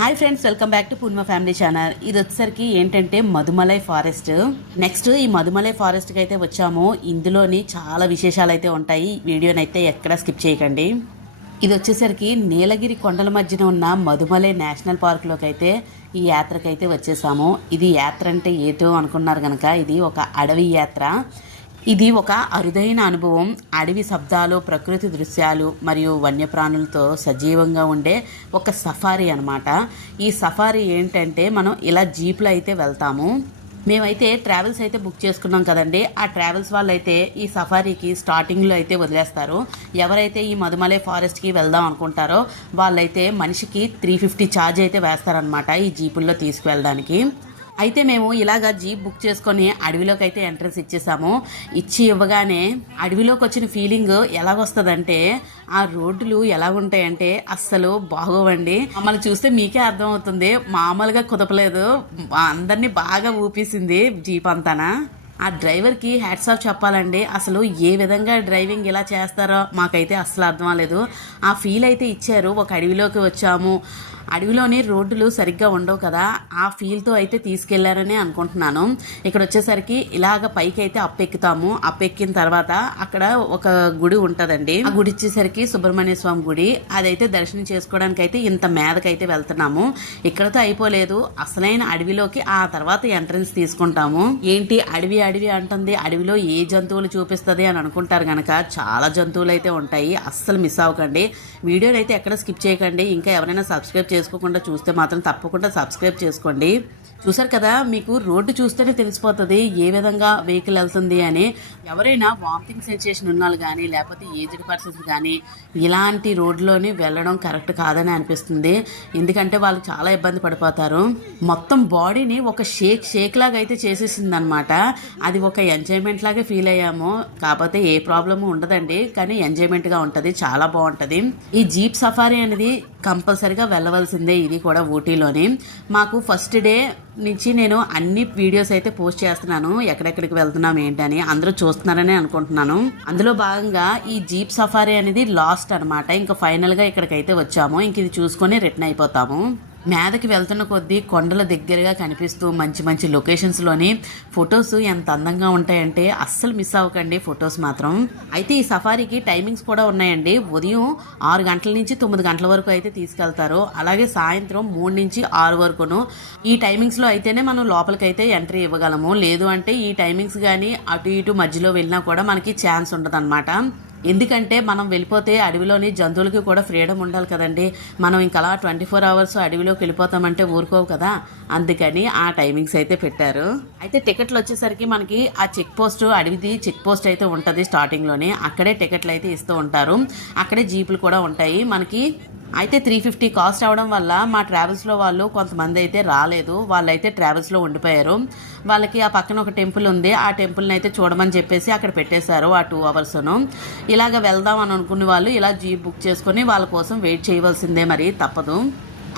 Hi friends, welcome back to Purna family channel. ఇది వచ్చేసరికి ఏంటంటే మధుమలై ఫారెస్ట్. నెక్స్ట్ ఈ మధుమలై ఫారెస్ట్కి అయితే వచ్చాము. ఇందులోని చాలా విశేషాలు అయితే ఉంటాయి. వీడియోని అయితే ఎక్కడ స్కిప్ చేయకండి. ఇది వచ్చేసరికి నీలగిరి కొండల మధ్యన ఉన్న మధుమలై నేషనల్ పార్క్లోకి అయితే ఈ యాత్రకైతే వచ్చేసాము. ఇది యాత్ర అంటే ఏటో అనుకున్నారు కనుక ఇది ఒక అడవి యాత్ర. ఇది ఒక అరుదైన అనుభవం. అడవి శబ్దాలు, ప్రకృతి దృశ్యాలు మరియు వన్యప్రాణులతో సజీవంగా ఉండే ఒక సఫారీ అన్నమాట. ఈ సఫారీ ఏంటంటే మనం ఇలా జీప్లో అయితే వెళ్తాము. మేమైతే ట్రావెల్స్ అయితే బుక్ చేసుకున్నాం కదండి. ఆ ట్రావెల్స్ వాళ్ళు అయితే ఈ సఫారీకి స్టార్టింగ్లో అయితే వదిలేస్తారు. ఎవరైతే ఈ మధుమలై ఫారెస్ట్కి వెళ్దాం అనుకుంటారో వాళ్ళైతే మనిషికి 350 ఛార్జ్ అయితే వేస్తారనమాట ఈ జీపుల్లో తీసుకువెళ్ళడానికి. అయితే మేము ఇలాగ జీప్ బుక్ చేసుకొని అడవిలోకి అయితే ఎంట్రన్స్ ఇచ్చేసాము. ఇచ్చి ఇవ్వగానే అడవిలోకి వచ్చిన ఫీలింగ్ ఎలాగొస్తుందంటే ఆ రోడ్లు ఎలా ఉంటాయంటే అస్సలు బాగోవండి. మమ్మల్ని చూస్తే మీకే అర్థమవుతుంది. మామూలుగా కుదపలేదు, అందరినీ బాగా ఊపేసింది జీప్ అంతానా. ఆ డ్రైవర్కి హ్యాట్స్ ఆఫ్ చెప్పాలండి. అసలు ఏ విధంగా డ్రైవింగ్ ఇలా చేస్తారో మాకైతే అస్సలు అర్థం అవ్వలేదు. ఆ ఫీల్ అయితే ఇచ్చారు. ఒక అడవిలోకి వచ్చాము, అడవిలోని రోడ్లు సరిగ్గా ఉండవు కదా, ఆ ఫీల్తో అయితే తీసుకెళ్లారని అనుకుంటున్నాను. ఇక్కడ వచ్చేసరికి ఇలాగ పైకి అయితే అప్పెక్కుతాము. అప్పెక్కిన తర్వాత అక్కడ ఒక గుడి ఉంటుందండి. ఆ గుడి వచ్చేసరికి సుబ్రహ్మణ్య స్వామి గుడి. అదైతే దర్శనం చేసుకోవడానికి అయితే ఇంత మేదకైతే వెళ్తున్నాము. ఇక్కడతో అయిపోలేదు, అసలైన అడవిలోకి ఆ తర్వాత ఎంట్రన్స్ తీసుకుంటాము. ఏంటి అడవి అడవి అంటుంది, అడవిలో ఏ జంతువులు చూపిస్తుంది అని అనుకుంటారు కనుక చాలా జంతువులు అయితే ఉంటాయి. అస్సలు మిస్ అవ్వకండి. వీడియోని అయితే ఎక్కడ స్కిప్ చేయకండి. ఇంకా ఎవరైనా సబ్స్క్రైబ్ చేసుకోకుండా చూస్తే మాత్రం తప్పకుండా సబ్స్క్రైబ్ చేసుకోండి. చూసారు కదా, మీకు రోడ్డు చూస్తేనే తెలిసిపోతుంది ఏ విధంగా వెహికల్ వెళ్తుంది అని. ఎవరైనా వామిటింగ్ సెన్సేషన్ ఉన్న వాళ్ళు కానీ లేకపోతే ఏజ్డ్ పర్సన్స్ కానీ ఇలాంటి రోడ్లోని వెళ్ళడం కరెక్ట్ కాదని అనిపిస్తుంది. ఎందుకంటే వాళ్ళు చాలా ఇబ్బంది పడిపోతారు. మొత్తం బాడీని ఒక షేక్ లాగా అయితే చేసేసింది అనమాట. అది ఒక ఎంజాయ్మెంట్ లాగా ఫీల్ అయ్యాము. కాకపోతే ఏ ప్రాబ్లము ఉండదండి, కానీ ఎంజాయ్మెంట్గా ఉంటుంది, చాలా బాగుంటుంది. ఈ జీప్ సఫారీ అనేది కంపల్సరీగా వెళ్ళవలసిందే. ఇది కూడా ఊటీలోని. మాకు ఫస్ట్ డే నుంచి నేను అన్ని వీడియోస్ అయితే పోస్ట్ చేస్తున్నాను, ఎక్కడెక్కడికి వెళ్తున్నాం ఏంటని. అందరూ చూస్తున్నారని అనుకుంటున్నాను. అందులో భాగంగా ఈ జీప్ సఫారీ అనేది లాస్ట్ అనమాట. ఇంకా ఫైనల్గా ఇక్కడికైతే వచ్చాము. ఇంక ఇది చూసుకొని రిటర్న్ అయిపోతాము. మేదకి వెళ్తున్న కొద్దీ కొండల దగ్గరగా కనిపిస్తూ మంచి మంచి లొకేషన్స్లోని ఫొటోస్ ఎంత అందంగా ఉంటాయంటే అస్సలు మిస్ అవ్వకండి ఫొటోస్ మాత్రం. అయితే ఈ సఫారీకి టైమింగ్స్ కూడా ఉన్నాయండి. ఉదయం 6 గంటల నుంచి 9 గంటల వరకు అయితే తీసుకెళ్తారు. అలాగే సాయంత్రం 3 నుంచి 6 వరకును. ఈ టైమింగ్స్లో అయితేనే మనం లోపలికి అయితే ఎంట్రీ ఇవ్వగలము. లేదు అంటే ఈ టైమింగ్స్ కానీ అటు ఇటు మధ్యలో వెళ్ళినా కూడా మనకి ఛాన్స్ ఉండదన్నమాట. ఎందుకంటే మనం వెళ్ళిపోతే అడవిలోని జంతువులకి కూడా ఫ్రీడమ్ ఉండాలి కదండి. మనం ఇంకలా 24 అవర్స్ అడవిలోకి వెళ్ళిపోతామంటే ఊరుకోవు కదా. అందుకని ఆ టైమింగ్స్ అయితే పెట్టారు. అయితే టికెట్లు వచ్చేసరికి మనకి ఆ చెక్ పోస్ట్, అడవిది చెక్ పోస్ట్ అయితే ఉంటుంది స్టార్టింగ్లోనే. అక్కడే టికెట్లు అయితే ఇస్తూ ఉంటారు. అక్కడే జీపులు కూడా ఉంటాయి మనకి. అయితే 350 కాస్ట్ అవడం వల్ల మా ట్రావెల్స్లో వాళ్ళు కొంతమంది అయితే రాలేదు. వాళ్ళైతే ట్రావెల్స్లో ఉండిపోయారు. వాళ్ళకి ఆ పక్కన ఒక టెంపుల్ ఉంది, ఆ టెంపుల్ని అయితే చూడమని చెప్పేసి అక్కడ పెట్టేశారు ఆ 2 అవర్స్ను. ఇలాగ వెళ్దాం అని అనుకునే వాళ్ళు ఇలా జీప్ బుక్ చేసుకొని వాళ్ళ కోసం వెయిట్ చేయవలసిందే, మరి తప్పదు.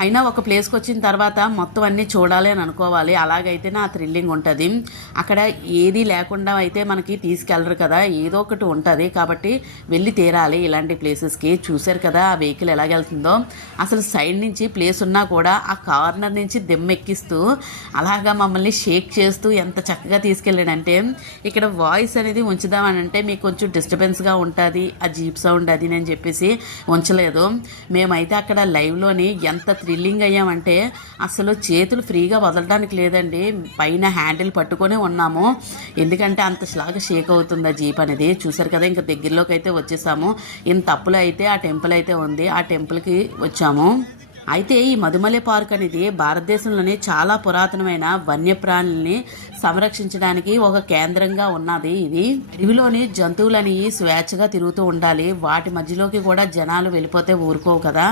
అయినా ఒక ప్లేస్కి వచ్చిన తర్వాత మొత్తం అన్నీ చూడాలి అని అనుకోవాలి. అలాగైతే నా థ్రిల్లింగ్ ఉంటుంది. అక్కడ ఏది లేకుండా అయితే మనకి తీసుకెళ్ళరు కదా, ఏదో ఒకటి ఉంటుంది. కాబట్టి వెళ్ళి తీరాలి ఇలాంటి ప్లేసెస్కి. చూశారు కదా ఆ వెహికల్ ఎలాగెళ్తుందో. అసలు సైడ్ నుంచి ప్లేస్ ఉన్నా కూడా ఆ కార్నర్ నుంచి దెమ్మెక్కిస్తూ అలాగా మమ్మల్ని షేక్ చేస్తూ ఎంత చక్కగా తీసుకెళ్ళాడంటే. ఇక్కడ వాయిస్ అనేది ఉంచుదామని అంటే మీకు కొంచెం డిస్టర్బెన్స్గా ఉంటుంది, ఆ జీప్ సౌండ్ అది అని చెప్పేసి ఉంచలేదు. మేమైతే అక్కడ లైవ్లోని ఎంత థ్రిల్లింగ్ అయ్యామంటే అసలు చేతులు ఫ్రీగా వదలడానికి లేదండి. పైన హ్యాండిల్ పట్టుకొని ఉన్నాము, ఎందుకంటే అంతలాగా షేక్ అవుతుంది ఆ జీప్ అనేది. చూసారు కదా, ఇంకా దగ్గరలోకి అయితే వచ్చేసాము. ఇంత అప్పులో అయితే ఆ టెంపుల్ అయితే ఉంది, ఆ టెంపుల్కి వచ్చాము. అయితే ఈ మధుమలై పార్క్ అనేది భారతదేశంలోనే చాలా పురాతనమైన వన్యప్రాణుల్ని సంరక్షించడానికి ఒక కేంద్రంగా ఉన్నది. ఇది అడవిలోని జంతువులని స్వేచ్ఛగా తిరుగుతూ ఉండాలి. వాటి మధ్యలోకి కూడా జనాలు వెళ్ళిపోతే ఊరుకోవు కదా,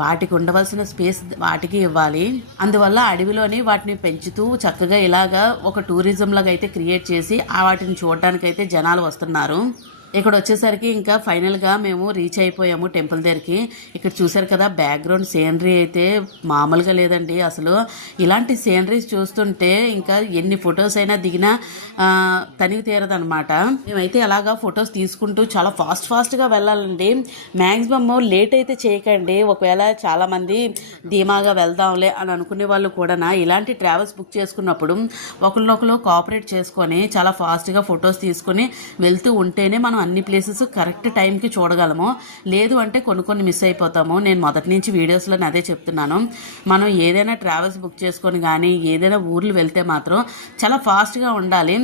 వాటికి ఉండవలసిన స్పేస్ వాటికి ఇవ్వాలి. అందువల్ల అడవిలోని వాటిని పెంచుతూ చక్కగా ఇలాగా ఒక టూరిజం లాగా అయితే క్రియేట్ చేసి వాటిని చూడడానికి అయితే జనాలు వస్తున్నారు. ఇక్కడ వచ్చేసరికి ఇంకా ఫైనల్గా మేము రీచ్ అయిపోయాము టెంపుల్ దగ్గరికి. ఇక్కడ చూసారు కదా బ్యాక్గ్రౌండ్ సీనరీ అయితే మామూలుగా లేదండి. అసలు ఇలాంటి సీనరీస్ చూస్తుంటే ఇంకా ఎన్ని ఫొటోస్ అయినా దిగినా తనివి తీరదనమాట. మేమైతే అలాగా ఫొటోస్ తీసుకుంటూ చాలా ఫాస్ట్గా వెళ్ళాలండి. మ్యాక్సిమమ్ లేట్ అయితే చేయకండి. ఒకవేళ చాలామంది ధీమాగా వెళ్దాంలే అని అనుకునే వాళ్ళు కూడా ఇలాంటి ట్రావెల్స్ బుక్ చేసుకున్నప్పుడు ఒకరినొకరు కోఆపరేట్ చేసుకొని చాలా ఫాస్ట్గా ఫొటోస్ తీసుకొని వెళ్తూ ఉంటేనే మనం అన్ని ప్లేసెస్ కరెక్ట్ టైంకి చూడగలము. లేదు అంటే కొన్ని మిస్ అయిపోతాము. నేను మొదటి నుంచి వీడియోస్లో అదే చెప్తున్నాను. మనం ఏదైనా ట్రావెల్స్ బుక్ చేసుకొని కానీ ఏదైనా ఊర్లు వెళ్తే మాత్రం చాలా ఫాస్ట్గా ఉండాలి.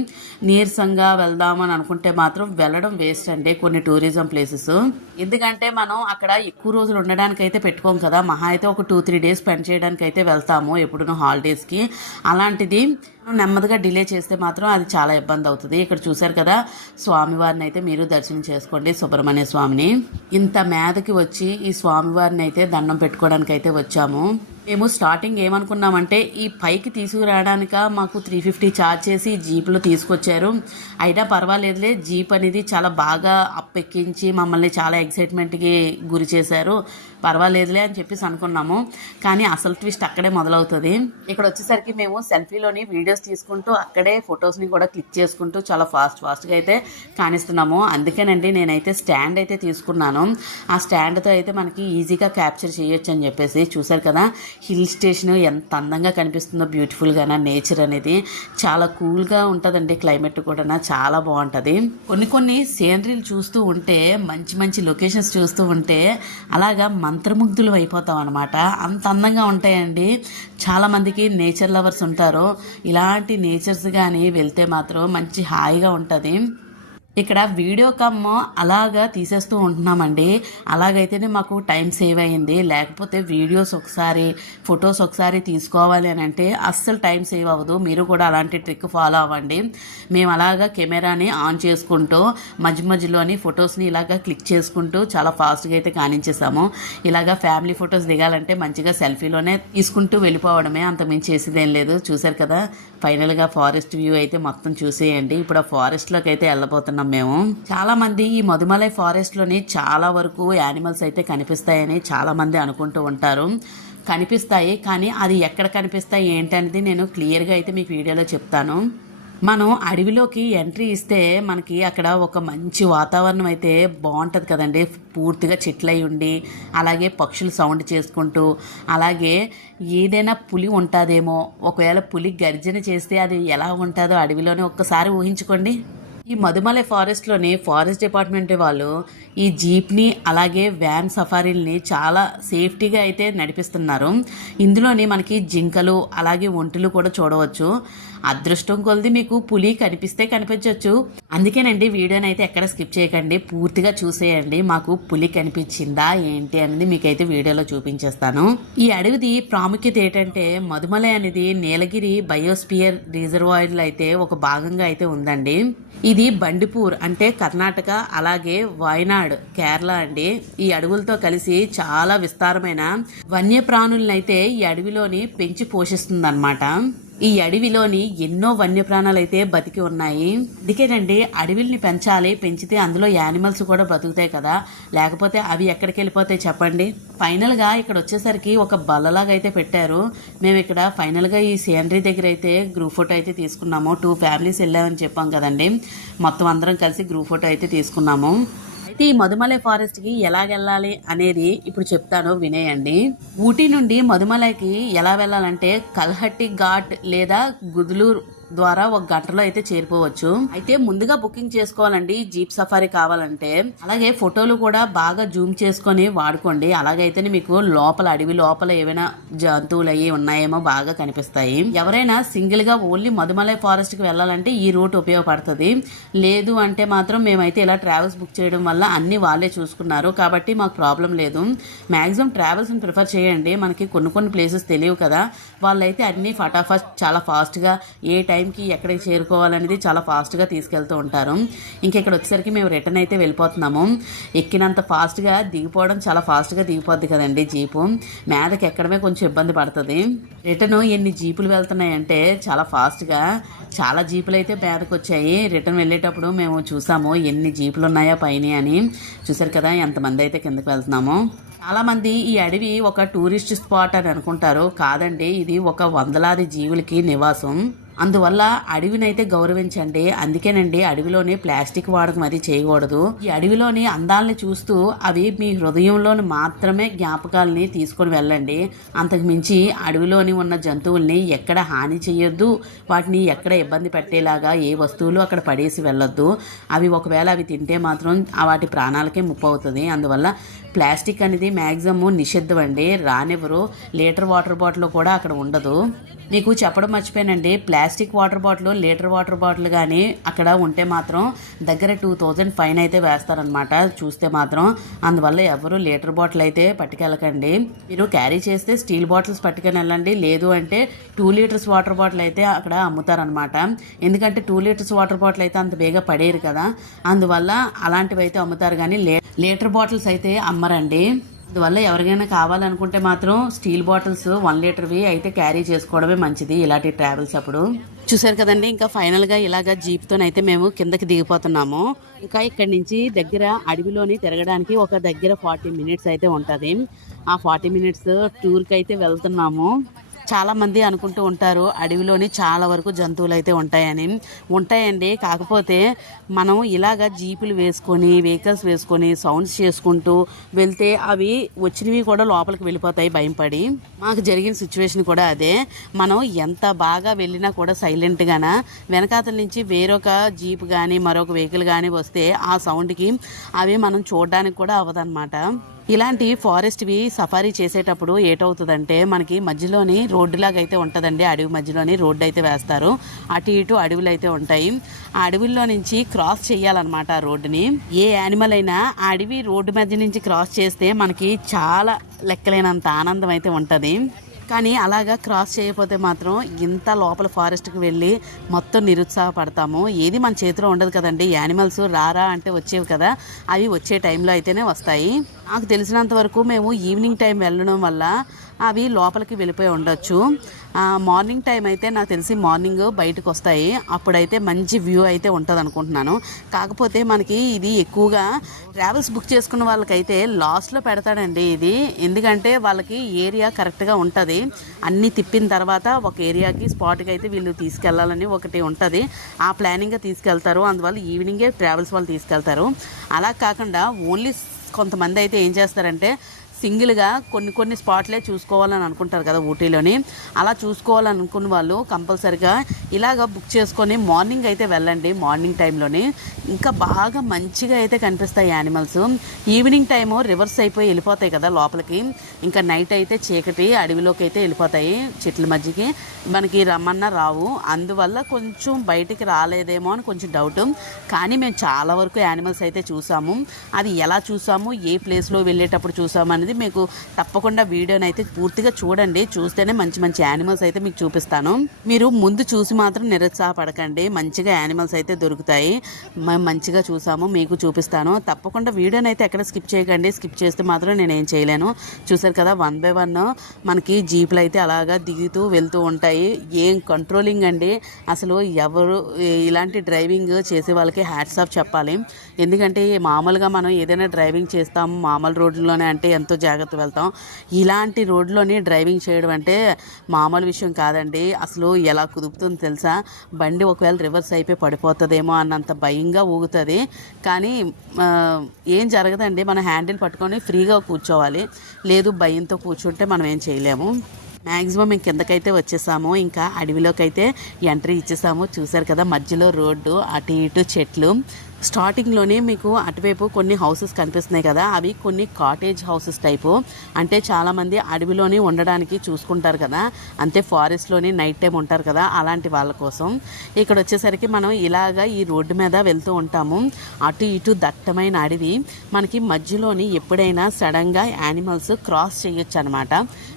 నీరసంగా వెళ్దామని అనుకుంటే మాత్రం వెళ్ళడం వేస్ట్ అండి కొన్ని టూరిజం ప్లేసెస్. ఎందుకంటే మనం అక్కడ ఎక్కువ రోజులు ఉండడానికి అయితే పెట్టుకోం కదా. మహా అయితే ఒక 2-3 డేస్ స్పెండ్ చేయడానికి అయితే వెళ్తాము ఎప్పుడునో హాలిడేస్కి. అలాంటిది నెమ్మదిగా డిలే చేస్తే మాత్రం అది చాలా ఇబ్బంది అవుతుంది. ఇక్కడ చూశారు కదా స్వామివారిని అయితే మీరు దర్శనం చేసుకోండి, సుబ్రహ్మణ్య స్వామిని. ఇంత మేదకి వచ్చి ఈ స్వామివారిని అయితే దండం పెట్టుకోవడానికి అయితే వచ్చాము. మేము స్టార్టింగ్ ఏమనుకున్నామంటే ఈ పైకి తీసుకురావడానిక మాకు 350 ఛార్జ్ చేసి జీప్లో తీసుకొచ్చారు. అయినా పర్వాలేదులే, జీప్ అనేది చాలా బాగా అప్పెక్కించి మమ్మల్ని చాలా ఎక్సైట్మెంట్కి గురి చేశారు, పర్వాలేదులే అని చెప్పేసి అనుకున్నాము. కానీ అసలు ట్విస్ట్ అక్కడే మొదలవుతుంది. ఇక్కడ వచ్చేసరికి మేము సెల్ఫీలోని వీడియోస్ తీసుకుంటూ అక్కడే ఫొటోస్ని కూడా క్లిక్ చేసుకుంటూ చాలా ఫాస్ట్గా అయితే కానిస్తున్నాము. అందుకేనండి నేనైతే స్టాండ్ అయితే తీసుకున్నాను. ఆ స్టాండ్తో అయితే మనకి ఈజీగా క్యాప్చర్ చేయొచ్చు అని చెప్పేసి. చూసారు కదా హిల్ స్టేషన్ ఎంత అందంగా కనిపిస్తుందో, బ్యూటిఫుల్గా. నేచర్ అనేది చాలా కూల్గా ఉంటుందండి. క్లైమేట్ కూడా చాలా బాగుంటుంది. కొన్ని సీనరీలు చూస్తూ ఉంటే, మంచి లొకేషన్స్ చూస్తూ ఉంటే అలాగా మంత్రముగ్ధులు అయిపోతాం అనమాట. అంత అందంగా ఉంటాయండి. చాలామందికి నేచర్ లవర్స్ ఉంటారు. ఇలాంటి నేచర్స్ కానీ వెళ్తే మాత్రం మంచి హాయిగా ఉంటుంది. ఇక్కడ వీడియో కమ్ అలాగా తీసేస్తూ ఉంటున్నామండి. అలాగైతేనే మాకు టైం సేవ్ అయ్యింది. లేకపోతే వీడియోస్ ఒకసారి ఫొటోస్ ఒకసారి తీసుకోవాలి అని అంటే అస్సలు టైం సేవ్ అవ్వదు. మీరు కూడా అలాంటి ట్రిక్ ఫాలో అవ్వండి. మేము అలాగా కెమెరాని ఆన్ చేసుకుంటూ మధ్యలోని ఫొటోస్ని ఇలాగా క్లిక్ చేసుకుంటూ చాలా ఫాస్ట్గా అయితే కానించేసాము. ఇలాగా ఫ్యామిలీ ఫొటోస్ దిగాలంటే మంచిగా సెల్ఫీలోనే తీసుకుంటూ వెళ్ళిపోవడమే, అంతమించి చేసేదేం లేదు. చూసారు కదా ఫైనల్గా ఫారెస్ట్ వ్యూ అయితే మొత్తం చూసేయండి. ఇప్పుడు ఆ ఫారెస్ట్లోకి అయితే వెళ్ళబోతున్నాం మేము. చాలా మంది ఈ మధుమలై ఫారెస్ట్ లోని చాలా వరకు యానిమల్స్ అయితే కనిపిస్తాయని చాలా మంది అనుకుంటూ ఉంటారు. కనిపిస్తాయి, కానీ అది ఎక్కడ కనిపిస్తాయి ఏంటనేది నేను క్లియర్గా అయితే మీకు వీడియోలో చెప్తాను. మనం అడవిలోకి ఎంట్రీ ఇస్తే మనకి అక్కడ ఒక మంచి వాతావరణం అయితే బాగుంటుంది కదండి. పూర్తిగా చెట్లు అయి ఉండి అలాగే పక్షులు సౌండ్ చేసుకుంటూ, అలాగే ఏదైనా పులి ఉంటుందేమో, ఒకవేళ పులి గర్జన చేస్తే అది ఎలా ఉంటుందో అడవిలోనే ఒక్కసారి ఊహించుకోండి. ఈ మధుమలై ఫారెస్ట్లోని ఫారెస్ట్ డిపార్ట్మెంట్ వాళ్ళు ఈ జీప్ని అలాగే వ్యాన్ సఫారీల్ని చాలా సేఫ్టీగా అయితే నడిపిస్తున్నారు. ఇందులోని మనకి జింకలు అలాగే ఒంటెలు కూడా చూడవచ్చు. అదృష్టం కొలది మీకు పులి కనిపిస్తే కనిపించవచ్చు. అందుకేనండి వీడియోని అయితే ఎక్కడ స్కిప్ చేయకండి, పూర్తిగా చూసేయండి. మాకు పులి కనిపించిందా ఏంటి అనేది మీకైతే వీడియోలో చూపించేస్తాను. ఈ అడవిది ప్రాముఖ్యత ఏంటంటే మధుమలై అనేది నీలగిరి బయోస్పియర్ రిజర్వాయర్లో అయితే ఒక భాగంగా అయితే ఉందండి. ఇది బండిపూర్ అంటే కర్ణాటక, అలాగే వాయనాడ్ కేరళ అండి. ఈ అడవులతో కలిసి చాలా విస్తారమైన వన్యప్రాణులను అయితే ఈ అడవిలోని పెంచి పోషిస్తుందన్నమాట. ఈ అడవిలోని ఎన్నో వన్యప్రాణాలు అయితే బతికి ఉన్నాయి. అందుకేనండి అడవిల్ని పెంచాలి, పెంచితే అందులో యానిమల్స్ కూడా బతుకుతాయి కదా, లేకపోతే అవి ఎక్కడికి వెళ్ళిపోతాయి చెప్పండి. ఫైనల్గా ఇక్కడ వచ్చేసరికి ఒక బల్లలాగా అయితే పెట్టారు. మేము ఇక్కడ ఫైనల్గా ఈ సీనరీ దగ్గర అయితే గ్రూప్ ఫోటో అయితే తీసుకున్నాము. 2 ఫ్యామిలీస్ వెళ్ళామని చెప్పాం కదండి, మొత్తం అందరం కలిసి గ్రూప్ ఫోటో అయితే తీసుకున్నాము. ఈ మధుమలై ఫారెస్ట్కి ఎలాగెళ్ళాలి అనేది ఇప్పుడు చెప్తాను, వినేయండి. ఊటీ నుండి మధుమలైకి ఎలా వెళ్ళాలంటే కల్హట్టి ఘాట్ లేదా గుద్లూరు ద్వారా 1 గంటలో అయితే చేరిపోవచ్చు. అయితే ముందుగా బుకింగ్ చేసుకోవాలండి జీప్ సఫారీ కావాలంటే. అలాగే ఫోటోలు కూడా బాగా జూమ్ చేసుకొని వాడుకోండి. అలాగైతేనే మీకు లోపల అడవి లోపల ఏవైనా జంతువులు అయ్యి ఉన్నాయేమో బాగా కనిపిస్తాయి. ఎవరైనా సింగిల్ గా ఓన్లీ మధుమలై ఫారెస్ట్ కి వెళ్ళాలంటే ఈ రూట్ ఉపయోగపడుతుంది. లేదు అంటే మాత్రం మేమైతే ఇలా ట్రావెల్స్ బుక్ చేయడం వల్ల అన్ని వాళ్ళే చూసుకున్నారు కాబట్టి మాకు ప్రాబ్లం లేదు. మాక్సిమం ట్రావెల్స్ ని ప్రిఫర్ చేయండి. మనకి కొన్ని ప్లేసెస్ తెలియవు కదా, వాళ్ళైతే అన్ని ఫటాఫట్ చాలా ఫాస్ట్ గా ఏ టైంకి ఎక్కడికి చేరుకోవాలనేది చాలా ఫాస్ట్గా తీసుకెళ్తూ ఉంటారు. ఇక్కడ వచ్చేసరికి మేము రిటర్న్ అయితే వెళ్ళిపోతున్నాము. ఎక్కినంత ఫాస్ట్గా దిగిపోవడం చాలా ఫాస్ట్గా దిగిపోద్ది కదండి జీపు, మీదకి ఎక్కడమే కొంచెం ఇబ్బంది పడుతుంది. రిటర్న్ ఎన్ని జీపులు వెళ్తున్నాయంటే చాలా ఫాస్ట్గా చాలా జీపులు అయితే మీదకి వచ్చాయి. రిటర్న్ వెళ్ళేటప్పుడు మేము చూసాము ఎన్ని జీపులు ఉన్నాయో పైన అని. చూసారు కదా ఎంతమంది అయితే కిందకి వెళ్తున్నామో. చాలామంది ఈ అడవి ఒక టూరిస్ట్ స్పాట్ అని అనుకుంటారు. కాదండి, ఇది ఒక వందలాది జీవులకి నివాసం. అందువల్ల అడవినైతే గౌరవించండి. అందుకేనండి అడవిలోని ప్లాస్టిక్ వాడకం అది చేయకూడదు. ఈ అడవిలోని అందాలని చూస్తూ అవి మీ హృదయంలోని మాత్రమే జ్ఞాపకాలని తీసుకొని వెళ్ళండి. అంతకు మించి అడవిలోని ఉన్న జంతువుల్ని ఎక్కడ హాని చేయొద్దు. వాటిని ఎక్కడ ఇబ్బంది పెట్టేలాగా ఏ వస్తువులు అక్కడ పడేసి వెళ్ళొద్దు. అవి ఒకవేళ అవి తింటే మాత్రం వాటి ప్రాణాలకే ముప్పు అవుతుంది. అందువల్ల ప్లాస్టిక్ అనేది మ్యాక్సిమం నిషిద్ధం అండి. రానివ్వరు. లీటర్ వాటర్ బాటిల్ కూడా అక్కడ ఉండదు. మీకు చెప్పడం మర్చిపోయానండి, plastic water bottle, litre water bottle కానీ అక్కడ ఉంటే మాత్రం దగ్గర 2000 ఫైన్ అయితే వేస్తారనమాట చూస్తే మాత్రం. అందువల్ల ఎవరు లీటర్ బాటిల్ అయితే పట్టుకెళ్ళకండి. మీరు క్యారీ చేస్తే స్టీల్ బాటిల్స్ పట్టుకొని వెళ్ళండి. లేదు అంటే 2 లీటర్స్ వాటర్ బాటిల్ అయితే అక్కడ అమ్ముతారనమాట. ఎందుకంటే 2 లీటర్స్ వాటర్ బాటిల్ అయితే అంత బేగా పడేరు కదా. అందువల్ల అలాంటివి అయితే అమ్ముతారు కానీ లీటర్ బాటిల్స్ అయితే అమ్మరండి. అందువల్ల ఎవరికైనా కావాలనుకుంటే మాత్రం స్టీల్ బాటిల్స్ 1 లీటర్వి అయితే క్యారీ చేసుకోవడమే మంచిది ఇలాంటి ట్రావెల్స్ అప్పుడు. చూసారు కదండి, ఇంకా ఫైనల్గా ఇలాగ జీప్తోనైతే మేము కిందకి దిగిపోతున్నాము. ఇంకా ఇక్కడి నుంచి దగ్గర అడవిలోని తిరగడానికి ఒక దగ్గర 40 మినిట్స్ అయితే ఉంటుంది. ఆ 40 మినిట్స్ టూర్కి అయితే వెళ్తున్నాము. చాలామంది అనుకుంటూ ఉంటారు అడవిలోని చాలా వరకు జంతువులు అయితే ఉంటాయండి. కాకపోతే మనం ఇలాగ జీపులు వేసుకొని వెహికల్స్ వేసుకొని సౌండ్స్ చేసుకుంటూ వెళ్తే అవి వచ్చినవి కూడా లోపలికి వెళ్ళిపోతాయి భయపడి. మాకు జరిగిన సిచ్యువేషన్ కూడా అదే. మనం ఎంత బాగా వెళ్ళినా కూడా సైలెంట్గాన వెనకాతల నుంచి వేరొక జీప్ కానీ మరొక వెహికల్ కానీ వస్తే ఆ సౌండ్కి అవి మనం చూడడానికి కూడా అవ్వదన్నమాట. ఇలాంటి ఫారెస్ట్వి సఫారీ చేసేటప్పుడు ఏటవుతుందంటే మనకి మధ్యలోని రోడ్డులాగా అయితే ఉంటుందండి. అడవి మధ్యలోని రోడ్డు అయితే వేస్తారు. అటు ఇటు అడవులు అయితే ఉంటాయి. ఆ అడవుల్లో నుంచి క్రాస్ చేయాలన్నమాట ఆ రోడ్డుని. ఏ యానిమల్ అయినా ఆ అడవి రోడ్డు మధ్య నుంచి క్రాస్ చేస్తే మనకి చాలా లెక్కలేనంత ఆనందం అయితే ఉంటుంది. కానీ అలాగా క్రాస్ చేయకపోతే మాత్రం ఇంత లోపల ఫారెస్ట్కి వెళ్ళి మొత్తం నిరుత్సాహపడతాము. ఏది మన చేతిలో ఉండదు కదండి. యానిమల్స్ రారా అంటే వచ్చేవి కదా, అవి వచ్చే టైంలో అయితేనే వస్తాయి. నాకు తెలిసినంత వరకు మేము ఈవినింగ్ టైం వెళ్ళడం వల్ల అవి లోపలికి వెళ్ళిపోయి ఉండొచ్చు. మార్నింగ్ టైం అయితే నాకు తెలిసి మార్నింగ్ బయటకు వస్తాయి. అప్పుడైతే మంచి వ్యూ అయితే ఉంటుంది అనుకుంటున్నాను. కాకపోతే మనకి ఇది ఎక్కువగా ట్రావెల్స్ బుక్ చేసుకున్న వాళ్ళకైతే లాస్ట్లో పెడతాడండి ఇది. ఎందుకంటే వాళ్ళకి ఏరియా కరెక్ట్గా ఉంటుంది. అన్నీ తిప్పిన తర్వాత ఒక ఏరియాకి స్పాట్కి అయితే వీళ్ళు తీసుకెళ్లాలని ఒకటి ఉంటుంది. ఆ ప్లానింగ్గా తీసుకెళ్తారు. అందువల్ల ఈవినింగే ట్రావెల్స్ వాళ్ళు తీసుకెళ్తారు. అలా కాకుండా ఓన్లీ కొంతమంది అయితే ఏం చేస్తారంటే సింగిల్గా కొన్ని స్పాట్లే చూసుకోవాలని అనుకుంటారు కదా ఊటీలోని. అలా చూసుకోవాలనుకున్న వాళ్ళు కంపల్సరిగా ఇలాగ బుక్ చేసుకొని మార్నింగ్ అయితే వెళ్ళండి. మార్నింగ్ టైంలోని ఇంకా బాగా మంచిగా అయితే కనిపిస్తాయి యానిమల్స్. ఈవినింగ్ టైము రివర్స్ అయిపోయి వెళ్ళిపోతాయి కదా లోపలికి. ఇంకా నైట్ అయితే చీకటి అడవిలోకి అయితే వెళ్ళిపోతాయి చెట్ల మధ్యకి. మనకి రమ్మన్నా రావు. అందువల్ల కొంచెం బయటికి రాలేదేమో అని కొంచెం డౌట్. కానీ మేము చాలా వరకు యానిమల్స్ అయితే చూసాము. అది ఎలా చూసాము, ఏ ప్లేస్లో వెళ్ళేటప్పుడు చూసాము అనేది మీకు తప్పకుండా వీడియోని అయితే పూర్తిగా చూడండి. చూస్తేనే మంచి మంచి యానిమల్స్ అయితే మీకు చూపిస్తాను. మీరు ముందు చూసి మాత్రం నిరుత్సాహపడకండి. మంచిగా యానిమల్స్ అయితే దొరుకుతాయి. మేము మంచిగా చూసాము, మీకు చూపిస్తాను. తప్పకుండా వీడియోని అయితే ఎక్కడ స్కిప్ చేయకండి. స్కిప్ చేస్తే మాత్రం నేనేం చేయలేను. చూసారు కదా 1 బై 1 మనకి జీపులు అయితే అలాగా దిగుతూ వెళ్తూ ఉంటాయి. ఏం కంట్రోలింగ్ అండి అసలు. ఎవరు ఇలాంటి డ్రైవింగ్ చేసే వాళ్ళకి హ్యాట్స్ ఆఫ్ చెప్పాలి. ఎందుకంటే మామూలుగా మనం ఏదైనా డ్రైవింగ్ చేస్తాం మామూలు రోడ్లోనే అంటే ఎంతో జాగ్రత్త వెళ్తాం. ఇలాంటి రోడ్లోని డ్రైవింగ్ చేయడం అంటే మామూలు విషయం కాదండి. అసలు ఎలా కుదుపుతుందో తెలుసా, బండి ఒకవేళ రివర్స్ అయిపోయి పడిపోతుందేమో అన్నంత భయంగా ఊగుతుంది. కానీ ఏం జరగదండి. మనం హ్యాండిల్ పట్టుకొని ఫ్రీగా కూర్చోవాలి. లేదు భయంతో కూర్చుంటే మనం ఏం చేయలేము. మ్యాక్సిమం మేము కిందకైతే వచ్చేసాము. ఇంకా అడవిలోకి అయితే ఎంట్రీ ఇచ్చేసాము. చూసారు కదా మధ్యలో రోడ్డు, అటు ఇటు చెట్లు. స్టార్టింగ్లోనే మీకు అటువైపు కొన్ని హౌసెస్ కనిపిస్తున్నాయి కదా, అవి కొన్ని కాటేజ్ హౌసెస్ టైపు. అంటే చాలామంది అడవిలోనే ఉండడానికి చూసుకుంటారు కదా, అంతే ఫారెస్ట్లోనే నైట్ టైం ఉంటారు కదా, అలాంటి వాళ్ళ కోసం. ఇక్కడ వచ్చేసరికి మనం ఇలాగా ఈ రోడ్డు మీద వెళ్తూ ఉంటాము. అటు ఇటు దట్టమైన అడవి. మనకి మధ్యలోని ఎప్పుడైనా సడన్గా యానిమల్స్ క్రాస్ చేయొచ్చు అనమాట.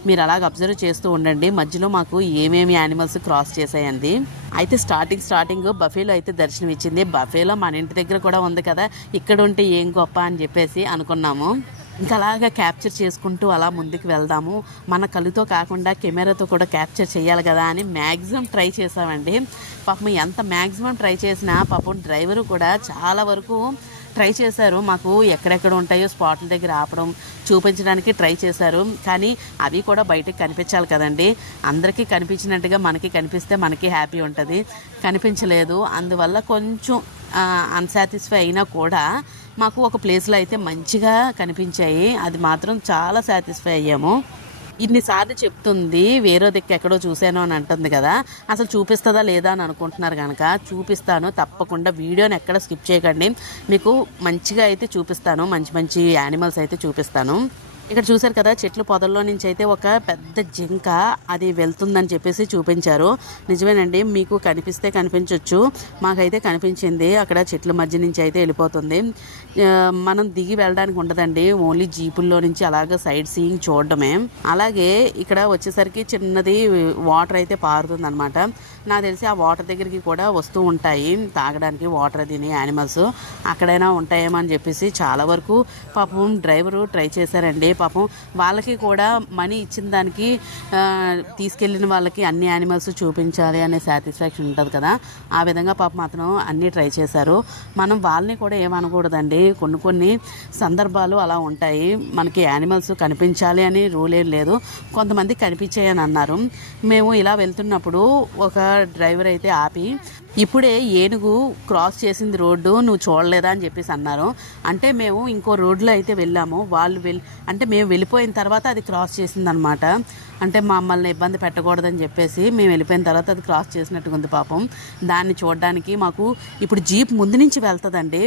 మీరు అలాగ అబ్జర్వ్ చేస్తూ ఉండండి. మధ్యలో మాకు ఏమేమి యానిమల్స్ క్రాస్ చేసాయండి. అయితే స్టార్టింగ్ బఫేలో అయితే దర్శనం ఇచ్చింది. బఫేలో మన ఇంటి దగ్గర కూడా ఉంది కదా, ఇక్కడ ఉంటే ఏం గొప్ప అని చెప్పేసి అనుకున్నాము. ఇంకా అలాగా క్యాప్చర్ చేసుకుంటూ అలా ముందుకు వెళ్దాము. మన కళ్ళుతో కాకుండా కెమెరాతో కూడా క్యాప్చర్ చేయాలి కదా అని మ్యాక్సిమం ట్రై చేసామండి. పాపం ఎంత మ్యాక్సిమం ట్రై చేసినా పాపం డ్రైవరు కూడా చాలా వరకు ట్రై చేశారు. మాకు ఎక్కడెక్కడ ఉంటాయో స్పాట్ల దగ్గర ఆపడం చూపించడానికి ట్రై చేశారు. కానీ అవి కూడా బయటకు కనిపించాలి కదండి. అందరికీ కనిపించినట్టుగా మనకి కనిపిస్తే మనకి హ్యాపీ ఉంటుంది. కనిపించలేదు. అందువల్ల కొంచెం అన్సాటిస్ఫై అయినా కూడా మాకు ఒక ప్లేస్లో అయితే మంచిగా కనిపించాయి. అది మాత్రం చాలా సాటిస్ఫై అయ్యాము. ఇన్నిసార్లు చెప్తుంది వేరే దిక్కు ఎక్కడో చూశాను అని అంటుంది కదా, అసలు చూపిస్తుందా లేదా అని అనుకుంటున్నారు కనుక చూపిస్తాను. తప్పకుండా వీడియోని ఎక్కడ స్కిప్ చేయకండి. మీకు మంచిగా అయితే చూపిస్తాను. మంచి మంచి యానిమల్స్ అయితే చూపిస్తాను. ఇక్కడ చూశారు కదా, చెట్లు పొదల్లో నుంచి అయితే ఒక పెద్ద జింక అది వెళ్తుందని చెప్పేసి చూపించారు. నిజమేనండి, మీకు కనిపిస్తే కనిపించవచ్చు. మాకైతే కనిపించింది. అక్కడ చెట్ల మధ్య నుంచి అయితే వెళ్ళిపోతుంది. మనం దిగి వెళ్ళడానికి ఉండదండి, ఓన్లీ జీపుల్లో నుంచి అలాగే సైడ్ సీయింగ్ చూడడమే. అలాగే ఇక్కడ వచ్చేసరికి చిన్నది వాటర్ అయితే పారుతుంది అనమాట. నాకు తెలిసి ఆ వాటర్ దగ్గరికి కూడా వస్తూ ఉంటాయి తాగడానికి వాటర్ తిని యానిమల్స్. అక్కడైనా ఉంటాయేమో అని చెప్పేసి చాలా వరకు పాపం డ్రైవరు ట్రై చేశారండి. పాపం వాళ్ళకి కూడా మనీ ఇచ్చిన దానికి తీసుకెళ్ళిన వాళ్ళకి అన్ని యానిమల్స్ చూపించాలి అనే సాటిస్ఫాక్షన్ ఉంటుంది కదా, ఆ విధంగా పాపం అతను అన్నీ ట్రై చేశారు. మనం వాళ్ళని కూడా ఏమనకూడదండి. కొన్ని సందర్భాలు అలా ఉంటాయి. మనకి యానిమల్స్ కనిపించాలి అని రూల్ ఏం లేదు. కొంతమంది కనిపించాయని అన్నారు. మేము ఇలా వెళ్తున్నప్పుడు ఒక డ్రైవర్ అయితే ఆపి, ఇప్పుడే ఏనుగు క్రాస్ చేసింది రోడ్డు, నువ్వు చూడలేదా అని చెప్పేసి అన్నారు. అంటే మేము ఇంకో రోడ్లో అయితే వెళ్ళాము. వాళ్ళు అంటే మేము వెళ్ళిపోయిన తర్వాత అది క్రాస్ చేసిందనమాట. అంటే మమ్మల్ని ఇబ్బంది పెట్టకూడదని చెప్పేసి మేము వెళ్ళిపోయిన తర్వాత అది క్రాస్ చేసినట్టుగా ఉంది పాపం. దాన్ని చూడడానికి మాకు ఇప్పుడు జీప్ ముందు నుంచి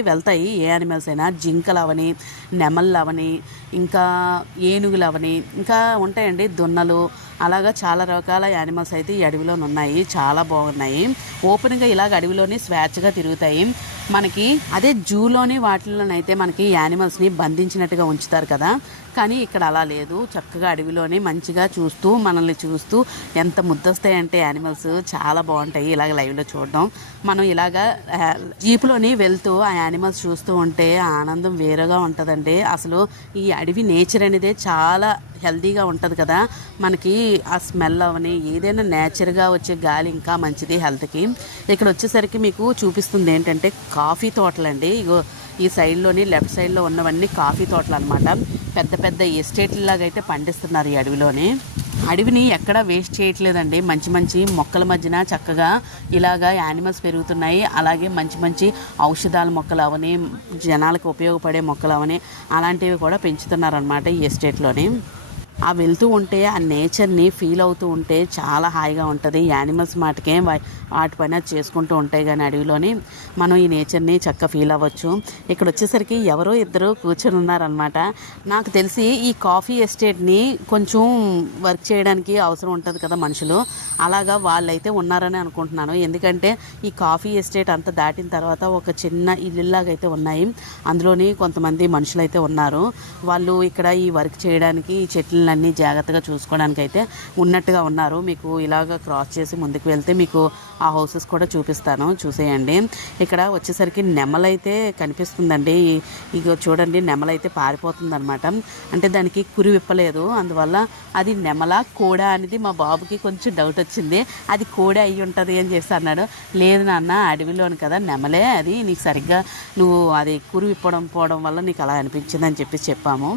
వెళ్తాయి ఏ యానిమల్స్ అయినా. జింకలు అవని, నెమళ్ళు అవని, ఇంకా ఏనుగులు అవని, ఇంకా ఉంటాయండి దున్నలు. అలాగా చాలా రకాల యానిమల్స్ అయితే ఈ అడవిలో ఉన్నాయి. చాలా బాగున్నాయి. ఓపెన్గా ఇలాగ అడవిలోని స్వేచ్ఛగా తిరుగుతాయి. మనకి అదే జూలోని వాటిల్లోనైతే మనకి యానిమల్స్ని బంధించినట్టుగా ఉంచుతారు కదా, కానీ ఇక్కడ అలా లేదు. చక్కగా అడవిలోనే మంచిగా మనల్ని చూస్తూ ఎంత ముద్దొస్తాయంటే యానిమల్స్ చాలా బాగుంటాయి ఇలాగ లైవ్లో చూడడం. మనం ఇలాగా జీపులోని వెళ్తూ ఆ యానిమల్స్ చూస్తూ ఉంటే ఆనందం వేరేగా ఉంటుందండి. అసలు ఈ అడవి నేచర్ అనేది చాలా హెల్తీగా ఉంటుంది కదా. మనకి ఆ స్మెల్ అవని ఏదైనా నేచర్గా వచ్చే గాలి ఇంకా మంచిది హెల్త్కి. ఇక్కడ వచ్చేసరికి మీకు చూపిస్తుంది ఏంటంటే కాఫీ తోటలండి. ఇగో ఈ సైడ్లోని లెఫ్ట్ సైడ్లో ఉన్నవన్నీ కాఫీ తోటలు అనమాట. పెద్ద పెద్ద ఎస్టేట్లాగా అయితే పండిస్తున్నారు ఈ అడవిలోని. అడవిని ఎక్కడా వేస్ట్ చేయట్లేదండి. మంచి మంచి మొక్కల మధ్యన చక్కగా ఇలాగా యానిమల్స్ పెరుగుతున్నాయి. అలాగే మంచి మంచి ఔషధాల మొక్కలు అవని, జనాలకు ఉపయోగపడే మొక్కలు అవని అలాంటివి కూడా పెంచుతున్నారనమాట ఈ ఎస్టేట్లోని. ఆ వెళ్తూ ఉంటే ఆ నేచర్ని ఫీల్ అవుతూ ఉంటే చాలా హాయిగా ఉంటుంది. యానిమల్స్ మాటకే వాటి పైన చేసుకుంటూ ఉంటాయి, కానీ అడవిలోని మనం ఈ నేచర్ని చక్కగా ఫీల్ అవ్వచ్చు. ఇక్కడ వచ్చేసరికి ఎవరో ఇద్దరు కూర్చొని ఉన్నారనమాట. నాకు తెలిసి ఈ కాఫీ ఎస్టేట్ని కొంచెం వర్క్ చేయడానికి అవసరం ఉంటుంది కదా మనుషులు, అలాగా వాళ్ళైతే ఉన్నారని అనుకుంటున్నాను. ఎందుకంటే ఈ కాఫీ ఎస్టేట్ అంతా దాటిన తర్వాత ఒక చిన్న ఇల్లులాగైతే ఉన్నాయి. అందులోని కొంతమంది మనుషులు అయితే ఉన్నారు. వాళ్ళు ఇక్కడ ఈ వర్క్ చేయడానికి ఈ చెట్లు అన్నీ జాగ్రత్తగా చూసుకోవడానికి అయితే ఉన్నట్టుగా ఉన్నారు. మీకు ఇలాగ క్రాస్ చేసి ముందుకు వెళ్తే మీకు ఆ హౌసెస్ కూడా చూపిస్తాను, చూసేయండి. ఇక్కడ వచ్చేసరికి నెమలైతే కనిపిస్తుందండి. ఇక చూడండి, నెమలైతే పారిపోతుంది అనమాట. అంటే దానికి కురి విప్పలేదు, అందువల్ల అది నెమల కోడా అనేది మా బాబుకి కొంచెం డౌట్ వచ్చింది. అది కోడే అయ్యి ఉంటుంది అని చేసి అన్నాడు. లేదు నాన్న, అడవిలోని కదా నెమలే, అది నీకు సరిగ్గా నువ్వు అది కురి పోవడం వల్ల నీకు అలా అనిపించింది అని చెప్పాము.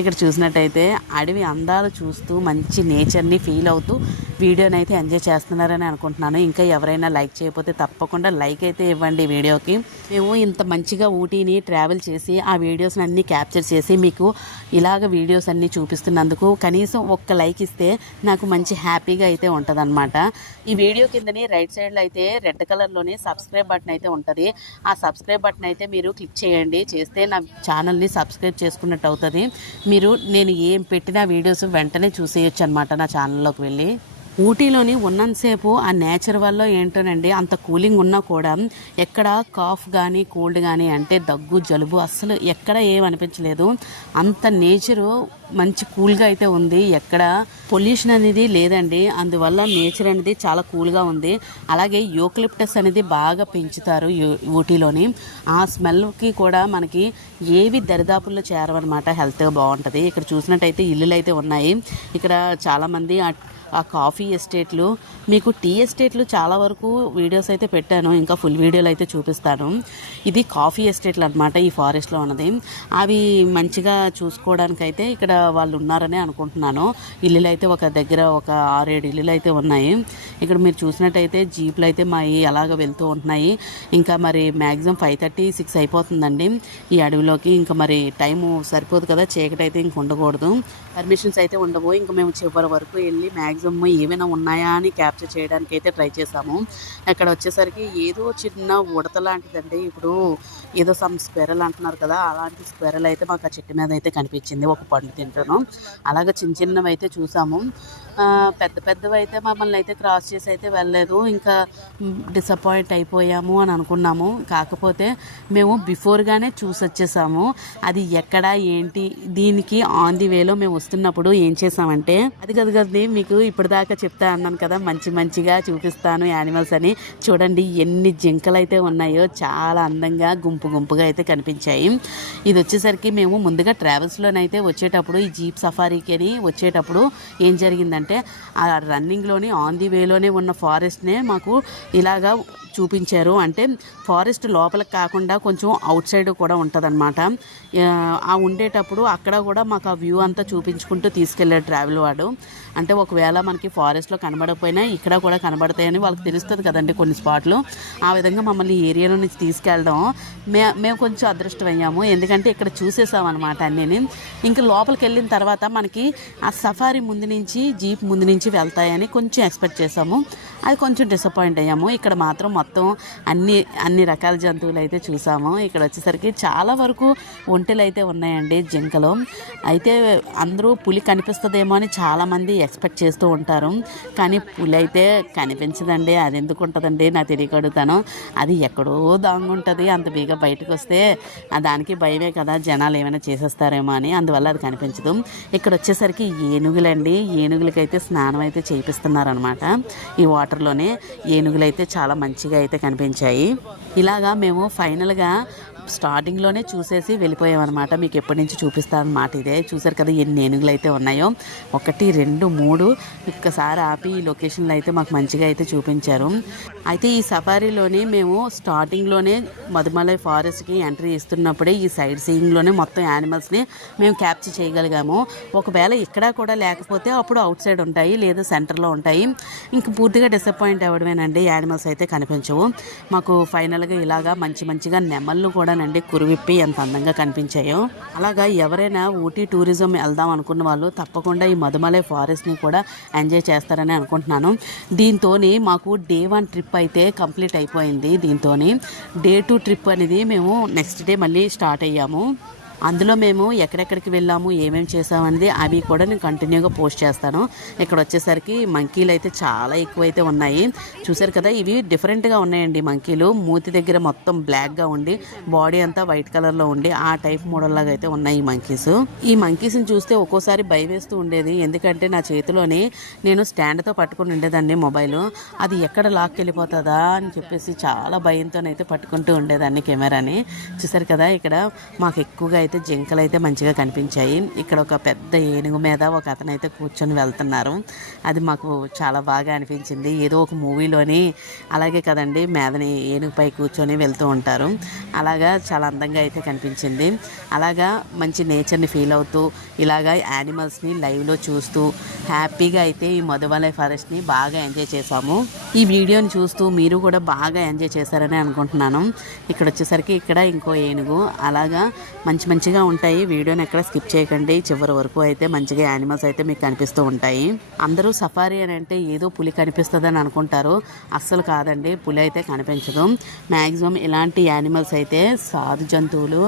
ఇక్కడ చూసినట్టయితే అడవి అందాలు చూస్తూ మంచి నేచర్ని ఫీల్ అవుతూ వీడియోని అయితే ఎంజాయ్ చేస్తున్నారని అనుకుంటున్నాను. ఇంకా ఎవరైనా లైక్ చేయకపోతే తప్పకుండా లైక్ అయితే ఇవ్వండి వీడియోకి. మేము ఇంత మంచిగా ఊటీని ట్రావెల్ చేసి ఆ వీడియోస్ని అన్నీ క్యాప్చర్ చేసి మీకు ఇలాగ వీడియోస్ అన్నీ చూపిస్తున్నందుకు కనీసం ఒక్క లైక్ ఇస్తే నాకు మంచి హ్యాపీగా అయితే ఉంటుందన్నమాట. ఈ వీడియో కిందని రైట్ సైడ్లో అయితే రెడ్ కలర్లోనే సబ్స్క్రైబ్ బటన్ అయితే ఉంటుంది. ఆ సబ్స్క్రైబ్ బటన్ అయితే మీరు క్లిక్ చేయండి. చేస్తే నా ఛానల్ని సబ్స్క్రైబ్ చేసుకున్నట్టు అవుతుంది. మీరు నేను ఏం పెట్టిన వీడియోస్ వెంటనే చూసేయచ్చు అనమాట నా ఛానల్లోకి వెళ్ళి. ఊటీలోని ఉన్నంతసేపు ఆ నేచర్ వల్ల ఏంటోనండి, అంత కూలింగ్ ఉన్నా కూడా ఎక్కడ కాఫ్ కానీ కోల్డ్ కానీ అంటే దగ్గు జలుబు అస్సలు ఎక్కడ ఏమనిపించలేదు. అంత నేచరు మంచి కూల్గా అయితే ఉంది, ఎక్కడ పొల్యూషన్ అనేది లేదండి. అందువల్ల నేచర్ అనేది చాలా కూల్గా ఉంది. అలాగే యూకలిప్టస్ అనేది బాగా పెంచుతారు ఊటీలోని. ఆ స్మెల్కి కూడా మనకి ఏవి దరిదాపుల్లో చేరవన్నమాట. హెల్త్ బాగుంటుంది. ఇక్కడ చూసినట్టయితే ఇల్లులు అయితే ఉన్నాయి. ఇక్కడ చాలామంది ఆ కాఫీ ఎస్టేట్లు, మీకు టీ ఎస్టేట్లు చాలా వరకు వీడియోస్ అయితే పెట్టాను, ఇంకా ఫుల్ వీడియోలు అయితే చూపిస్తాను. ఇది కాఫీ ఎస్టేట్లు అనమాట ఈ ఫారెస్ట్లో ఉన్నది. అవి మంచిగా చూసుకోవడానికైతే ఇక్కడ వాళ్ళు ఉన్నారని అనుకుంటున్నాను. ఇల్లులు అయితే ఒక దగ్గర ఒక 6-7 ఇల్లులు అయితే ఉన్నాయి. ఇక్కడ మీరు చూసినట్టయితే జీపులు అయితే మా అలాగ వెళ్తూ ఉంటున్నాయి. ఇంకా మరి మ్యాక్సిమం 5:30-6 అయిపోతుందండి ఈ అడవిలోకి. ఇంకా మరి టైము సరిపోదు కదా, చీకటి అయితే ఇంక ఉండకూడదు, పర్మిషన్స్ అయితే ఉండవు. ఇంకా మేము చివరి వరకు వెళ్ళి మ్యాక్సిమం ఏమైనా ఉన్నాయా అని క్యాప్చర్ చేయడానికి అయితే ట్రై చేసాము. అక్కడ వచ్చేసరికి ఏదో చిన్న ఉడత లాంటిదండి, ఇప్పుడు ఏదో సమ్ స్క్వెరల్ అంటున్నారు కదా, అలాంటి స్క్వెరల్ అయితే మాకు ఆ చెట్టు మీద అయితే కనిపించింది, ఒక పండు తింటాను. అలాగే చిన్న చిన్నవి అయితే చూసాము. పెద్ద పెద్దవి అయితే మమ్మల్ని అయితే క్రాస్ చేసి అయితే వెళ్ళలేదు. ఇంకా డిసప్పాయింట్ అయిపోయాము అని అనుకున్నాము. కాకపోతే మేము బిఫోర్గానే చూసి వచ్చేసాము అది ఎక్కడ ఏంటి. దీనికి ఆన్ ది వేలో మేము వస్తున్నప్పుడు ఏం చేసామంటే, అది కదండి మీకు ఇప్పటిదాకా చెప్తా అన్నాను కదా, మంచిగా చూపిస్తాను యానిమల్స్ అని. చూడండి ఎన్ని జింకలు అయితే ఉన్నాయో, చాలా అందంగా గుంపుగా అయితే కనిపించాయి. ఇది వచ్చేసరికి మేము ముందుగా ట్రావెల్స్లోనైతే వచ్చేటప్పుడు ఈ జీప్ సఫారీకి అని వచ్చేటప్పుడు ఏం జరిగిందంటే, ఆ రన్నింగ్లోని ఆన్ ది వేలోనే ఉన్న ఫారెస్ట్నే మాకు ఇలాగా చూపించారు. అంటే ఫారెస్ట్ లోపలికి కాకుండా కొంచెం అవుట్ సైడ్ కూడా ఉంటుందన్నమాట. ఆ ఉండేటప్పుడు అక్కడ కూడా మాకు ఆ వ్యూ అంతా చూపించుకుంటూ తీసుకెళ్ళాడు ట్రావెల్ వాడు. అంటే ఒకవేళ మనకి ఫారెస్ట్లో కనబడకపోయినా ఇక్కడ కూడా కనబడతాయని వాళ్ళకి తెలుస్తుంది కదండి కొన్ని స్పాట్లు. ఆ విధంగా మమ్మల్ని ఈ ఏరియాలో నుంచి తీసుకెళ్ళడం మేము కొంచెం అదృష్టమయ్యాము. ఎందుకంటే ఇక్కడ చూసేసామన్నమాట అన్నీ. ఇంకా లోపలికి వెళ్ళిన తర్వాత మనకి ఆ సఫారీ ముందు నుంచి జీప్ ముందు నుంచి వెళ్తాయని కొంచెం ఎక్స్పెక్ట్ చేసాము. అది కొంచెం డిసప్పాయింట్ అయ్యాము. ఇక్కడ మాత్రం మొత్తం అన్ని రకాల జంతువులు అయితే చూసాము. ఇక్కడ వచ్చేసరికి చాలా వరకు ఒంటెలు అయితే ఉన్నాయండి, జింకలు. అయితే అందరూ పులి కనిపిస్తుందేమో అని చాలామంది ఎక్స్పెక్ట్ చేస్తూ ఉంటారు, కానీ పులి అయితే కనిపించదండి. అది ఎందుకు ఉంటుందండి నాకు తెలియకడుగుతాను. అది ఎక్కడో దాంగుంటుంది, అంత బీగా బయటకు వస్తే దానికి భయమే కదా, జనాలు ఏమైనా చేసేస్తారేమో అని, అందువల్ల అది కనిపించదు. ఇక్కడ వచ్చేసరికి ఏనుగులండి. ఏనుగులకైతే స్నానం అయితే చేయిస్తున్నారనమాట ఈ వాటర్లోనే. ఏనుగులు అయితే చాలా మంచిగా అయితే కనిపించాయి. ఇలాగా మేము ఫైనల్గా స్టార్టింగ్లోనే చూసేసి వెళ్ళిపోయామన్నమాట. మీకు ఎప్పటి నుంచి చూపిస్తానమాట. ఇదే చూసారు కదా ఎన్ని ఏనుగులు అయితే ఉన్నాయో, 1, 2, 3 ఒక్కసారి ఆపి ఈ లొకేషన్లో అయితే మాకు మంచిగా అయితే చూపించారు. అయితే ఈ సఫారీలోని మేము స్టార్టింగ్లోనే మధుమలై ఫారెస్ట్కి ఎంట్రీ ఇస్తున్నప్పుడే ఈ సైడ్ సీయింగ్లోనే మొత్తం యానిమల్స్ని మేము క్యాప్చర్ చేయగలిగాము. ఒకవేళ ఇక్కడ కూడా లేకపోతే అప్పుడు అవుట్ సైడ్ ఉంటాయి, లేదా సెంటర్లో ఉంటాయి. ఇంక పూర్తిగా డిసప్పాయింట్ అవ్వడమేనండి, యానిమల్స్ అయితే కనిపించవు మాకు. ఫైనల్గా ఇలాగా మంచిగా నెమళ్ళు కూడా నండి కురువిప్పి ఎంత అందంగా కనిపించాయో. అలాగా ఎవరైనా ఊటీ టూరిజం వెళ్దాం అనుకున్న వాళ్ళు తప్పకుండా ఈ మధుమలై ఫారెస్ట్ని కూడా ఎంజాయ్ చేస్తారని అనుకుంటున్నాను. దీంతో మాకు Day 1 ట్రిప్ అయితే కంప్లీట్ అయిపోయింది. దీంతో Day 2 ట్రిప్ అనేది మేము నెక్స్ట్ డే మళ్ళీ స్టార్ట్ అయ్యాము. అందులో మేము ఎక్కడెక్కడికి వెళ్ళాము, ఏమేమి చేసామనేది అవి కూడా నేను కంటిన్యూగా పోస్ట్ చేస్తాను. ఇక్కడ వచ్చేసరికి మంకీలు అయితే చాలా ఎక్కువైతే ఉన్నాయి. చూసారు కదా, ఇవి డిఫరెంట్గా ఉన్నాయండి మంకీలు. మూతి దగ్గర మొత్తం బ్లాక్గా ఉండి బాడీ అంతా వైట్ కలర్లో ఉండి ఆ టైప్ మోడల్ లాగా అయితే ఉన్నాయి ఈ మంకీస్. ఈ మంకీస్ని చూస్తే ఒక్కోసారి భయం వేస్తూ ఉండేది, ఎందుకంటే నా చేతిలోని నేను స్టాండ్తో పట్టుకుని ఉండేదాన్ని మొబైల్. అది ఎక్కడ లాక్కి వెళ్ళిపోతుందా అని చెప్పేసి చాలా భయంతోనైతే పట్టుకుంటూ ఉండేదాన్ని కెమెరాని. చూసారు కదా, ఇక్కడ మాకు ఎక్కువగా అయితే జింకలు అయితే మంచిగా కనిపించాయి. ఇక్కడ ఒక పెద్ద ఏనుగు మీద ఒక అతను అయితే కూర్చొని వెళ్తున్నారు. అది మాకు చాలా బాగా అనిపించింది. ఏదో ఒక మూవీలోని అలాగే కదండి, మీదని ఏనుగుపై కూర్చొని వెళ్తూ ఉంటారు, అలాగా చాలా అందంగా అయితే కనిపించింది. అలాగా మంచి నేచర్ని ఫీల్ అవుతూ ఇలాగా యానిమల్స్ని లైవ్లో చూస్తూ హ్యాపీగా అయితే ఈ మధుమలై ఫారెస్ట్ని బాగా ఎంజాయ్ చేసాము. ఈ వీడియోని చూస్తూ మీరు కూడా బాగా ఎంజాయ్ చేశారని అనుకుంటున్నాను. ఇక్కడ వచ్చేసరికి ఇక్కడ ఇంకో ఏనుగు. అలాగా మంచిగా ఉంటాయి. వీడియోని ఎక్కడ స్కిప్ చేయకండి, చివరి వరకు అయితే మంచిగా యానిమల్స్ అయితే మీకు కనిపిస్తూ ఉంటాయి. అందరూ సఫారీ అని అంటే ఏదో పులి కనిపిస్తుందని అనుకుంటారు, అస్సలు కాదండి, పులి అయితే కనిపించదు. మ్యాక్సిమం ఇలాంటి యానిమల్స్ అయితే సాధు జంతువులు,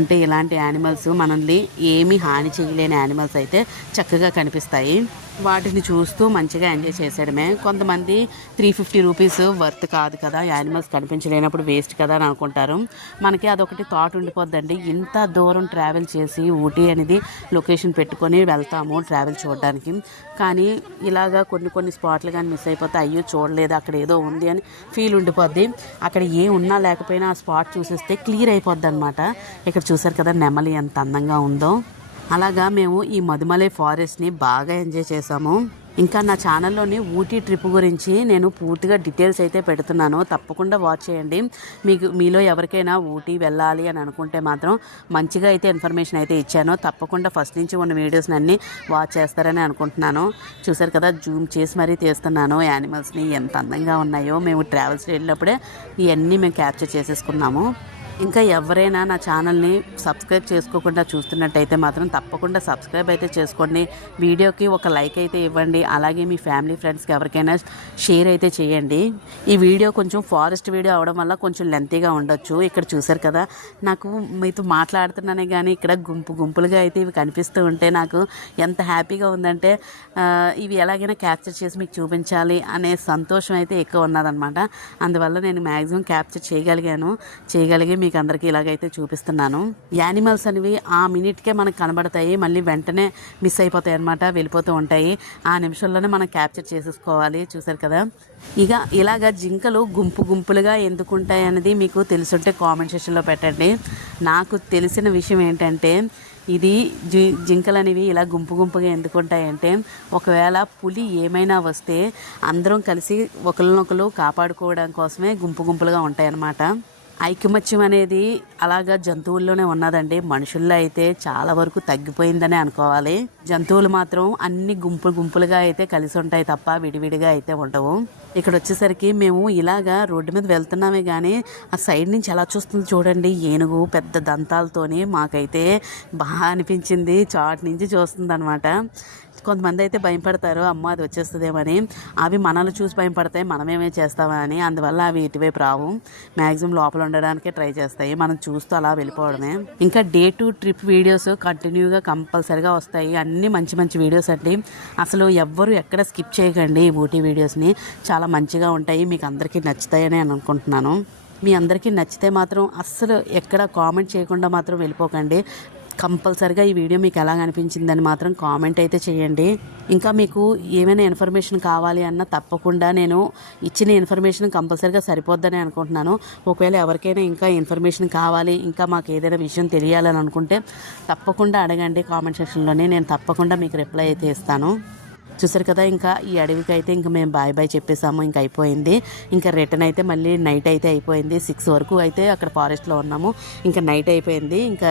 అంటే ఇలాంటి యానిమల్స్ మనల్ని ఏమీ హాని చేయలేని యానిమల్స్ అయితే చక్కగా కనిపిస్తాయి. వాటిని చూస్తూ మంచిగా ఎంజాయ్ చేసేయడమే. కొంతమంది 350 రూపీస్ వర్త్ కాదు కదా, యానిమల్స్ కనిపించలేనప్పుడు వేస్ట్ కదా అని అనుకుంటారు. మనకి అదొకటి థాట్ ఉండిపోద్దండి. ఇంత దూరం ట్రావెల్ చేసి ఊటీ అనేది లొకేషన్ పెట్టుకొని వెళ్తాము ట్రావెల్ చూడడానికి, కానీ ఇలాగా కొన్ని స్పాట్లు కానీ మిస్ అయిపోతే అయ్యో చూడలేదు అక్కడ ఏదో ఉంది అని ఫీల్ ఉండిపోద్ది. అక్కడ ఏ ఉన్నా లేకపోయినా ఆ స్పాట్ చూసేస్తే క్లియర్ అయిపోద్ది అనమాట. ఇక్కడ చూసారు కదా నెమలి ఎంత అందంగా ఉందో. అలాగా మేము ఈ మధుమలై ఫారెస్ట్ని బాగా ఎంజాయ్ చేసాము. ఇంకా నా ఛానల్లోని ఊటీ ట్రిప్ గురించి నేను పూర్తిగా డీటెయిల్స్ అయితే పెడుతున్నాను, తప్పకుండా వాచ్ చేయండి. మీలో ఎవరికైనా ఊటీ వెళ్ళాలి అని అనుకుంటే మాత్రం మంచిగా అయితే ఇన్ఫర్మేషన్ అయితే ఇచ్చాను. తప్పకుండా ఫస్ట్ నుంచి ఉన్న వీడియోస్ని అన్నీ వాచ్ చేస్తారని అనుకుంటున్నాను. చూసారు కదా జూమ్ చేసి మరీ తీస్తున్నాను యానిమల్స్ని, ఎంత అందంగా ఉన్నాయో. మేము ట్రావెల్స్ వెళ్ళినప్పుడే ఇవన్నీ మేము క్యాప్చర్ చేసేసుకున్నాము. ఇంకా ఎవరైనా నా ఛానల్ని సబ్స్క్రైబ్ చేసుకోకుండా చూస్తున్నట్టయితే మాత్రం తప్పకుండా సబ్స్క్రైబ్ అయితే చేసుకోండి. వీడియోకి ఒక లైక్ అయితే ఇవ్వండి. అలాగే మీ ఫ్యామిలీ ఫ్రెండ్స్కి ఎవరికైనా షేర్ అయితే చేయండి. ఈ వీడియో కొంచెం ఫారెస్ట్ వీడియో అవడం వల్ల కొంచెం లెంతీగా ఉండొచ్చు. ఇక్కడ చూసారు కదా నాకు మీతో మాట్లాడుతున్నానే కానీ ఇక్కడ గుంపులుగా అయితే ఇవి కనిపిస్తూ ఉంటే నాకు ఎంత హ్యాపీగా ఉందంటే ఇవి ఎలాగైనా క్యాప్చర్ చేసి మీకు చూపించాలి అనే సంతోషం అయితే ఎక్కువ ఉన్నదనమాట. అందువల్ల నేను మ్యాక్సిమం క్యాప్చర్ చేయగలిగి మీకు అందరికీ ఇలాగైతే చూపిస్తున్నాను. యానిమల్స్ అనేవి ఆ మినిట్కే మనకు కనబడతాయి, మళ్ళీ వెంటనే మిస్ అయిపోతాయి అనమాట, వెళ్ళిపోతూ ఉంటాయి. ఆ నిమిషంలోనే మనం క్యాప్చర్ చేసేసుకోవాలి. చూసారు కదా ఇలాగా జింకలు గుంపులుగా ఎందుకుంటాయి అనేది మీకు తెలుసుంటే కామెంట్ సెక్షన్లో పెట్టండి. నాకు తెలిసిన విషయం ఏంటంటే ఇది జింకలు అనేవి ఇలా గుంపుగా ఎందుకుంటాయంటే ఒకవేళ పులి ఏమైనా వస్తే అందరం కలిసి ఒకరినొకరు కాపాడుకోవడం కోసమే గుంపులుగా ఉంటాయన్నమాట. ఐకమత్యం అనేది అలాగా జంతువుల్లోనే ఉన్నదండి. మనుషుల్లో అయితే చాలా వరకు తగ్గిపోయిందనే అనుకోవాలి. జంతువులు మాత్రం అన్ని గుంపులుగా అయితే కలిసి ఉంటాయి తప్ప విడివిడిగా అయితే ఉండవు. ఇక్కడ వచ్చేసరికి మేము ఇలాగా రోడ్డు మీద వెళ్తున్నామే కానీ ఆ సైడ్ నుంచి ఎలా చూస్తుంది చూడండి, ఏనుగు పెద్ద దంతాలతోని. మాకైతే బాగా అనిపించింది, చాటు నుంచి చూస్తుంది అనమాట. కొంతమంది అయితే భయపడతారు, అమ్మ అది వచ్చేస్తుందేమని. అవి మనల్ని చూసి భయపడతాయి, మనమేమే చేస్తామా అని. అందువల్ల అవి ఇటువైపు రావు, మ్యాక్సిమం లోపల ఉండడానికే ట్రై చేస్తాయి. మనం చూస్తూ అలా వెళ్ళిపోవడమే. ఇంకా డే 2 ట్రిప్ వీడియోస్ కంటిన్యూగా కంపల్సరీగా వస్తాయి. అన్నీ మంచి వీడియోస్ అండి. అసలు ఎవ్వరు ఎక్కడ స్కిప్ చేయకండి. ఊటీ వీడియోస్ని చాలా మంచిగా ఉంటాయి, మీకు అందరికీ నచ్చుతాయని అనుకుంటున్నాను. మీ అందరికీ నచ్చితే మాత్రం అస్సలు ఎక్కడ కామెంట్ చేయకుండా మాత్రం వెళ్ళిపోకండి. కంపల్సరిగా ఈ వీడియో మీకు ఎలా అనిపించిందని మాత్రం కామెంట్ అయితే చేయండి. ఇంకా మీకు ఏమైనా ఇన్ఫర్మేషన్ కావాలి అన్న తప్పకుండా నేను ఇచ్చిన ఇన్ఫర్మేషన్ కంపల్సరిగా సరిపోద్దని అనుకుంటున్నాను. ఒకవేళ ఎవరికైనా ఇంకా ఇన్ఫర్మేషన్ కావాలి, ఇంకా మాకు ఏదైనా విషయం తెలియాలని అనుకుంటే తప్పకుండా అడగండి కామెంట్ సెక్షన్లోనే, నేను తప్పకుండా మీకు రిప్లై అయితే ఇస్తాను. చూసారు కదా ఇంకా ఈ అడవికి అయితే ఇంకా మేము బాయ్ చెప్పేసాము, ఇంకా అయిపోయింది. ఇంకా రిటర్న్ అయితే మళ్ళీ నైట్ అయితే అయిపోయింది. 6 వరకు అయితే అక్కడ ఫారెస్ట్లో ఉన్నాము, ఇంకా నైట్ అయిపోయింది. ఇంకా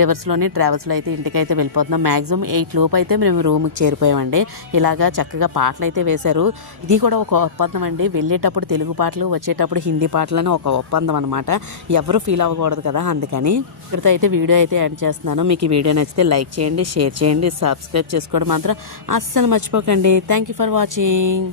రివర్స్లోని ట్రావెల్స్లో అయితే ఇంటికి అయితే వెళ్ళిపోతున్నాం. మ్యాక్సిమం 8 లోపు అయితే మేము రూమ్కి చేరిపోయామండి. ఇలాగా చక్కగా పాటలు అయితే వేశారు. ఇది కూడా ఒక ఒప్పందం అండి, వెళ్ళేటప్పుడు తెలుగు పాటలు వచ్చేటప్పుడు హిందీ పాటలని ఒక ఒప్పందం అనమాట. ఎవరు ఫీల్ అవ్వకూడదు కదా, అందుకని ఇక్కడితో అయితే వీడియో అయితే ఎండ్ చేస్తున్నాను. మీకు ఈ వీడియో నచ్చితే లైక్ చేయండి, షేర్ చేయండి, సబ్స్క్రైబ్ చేసుకోవడం మాత్రం అస్సలు మర్చిపోకండి. Thank you for watching.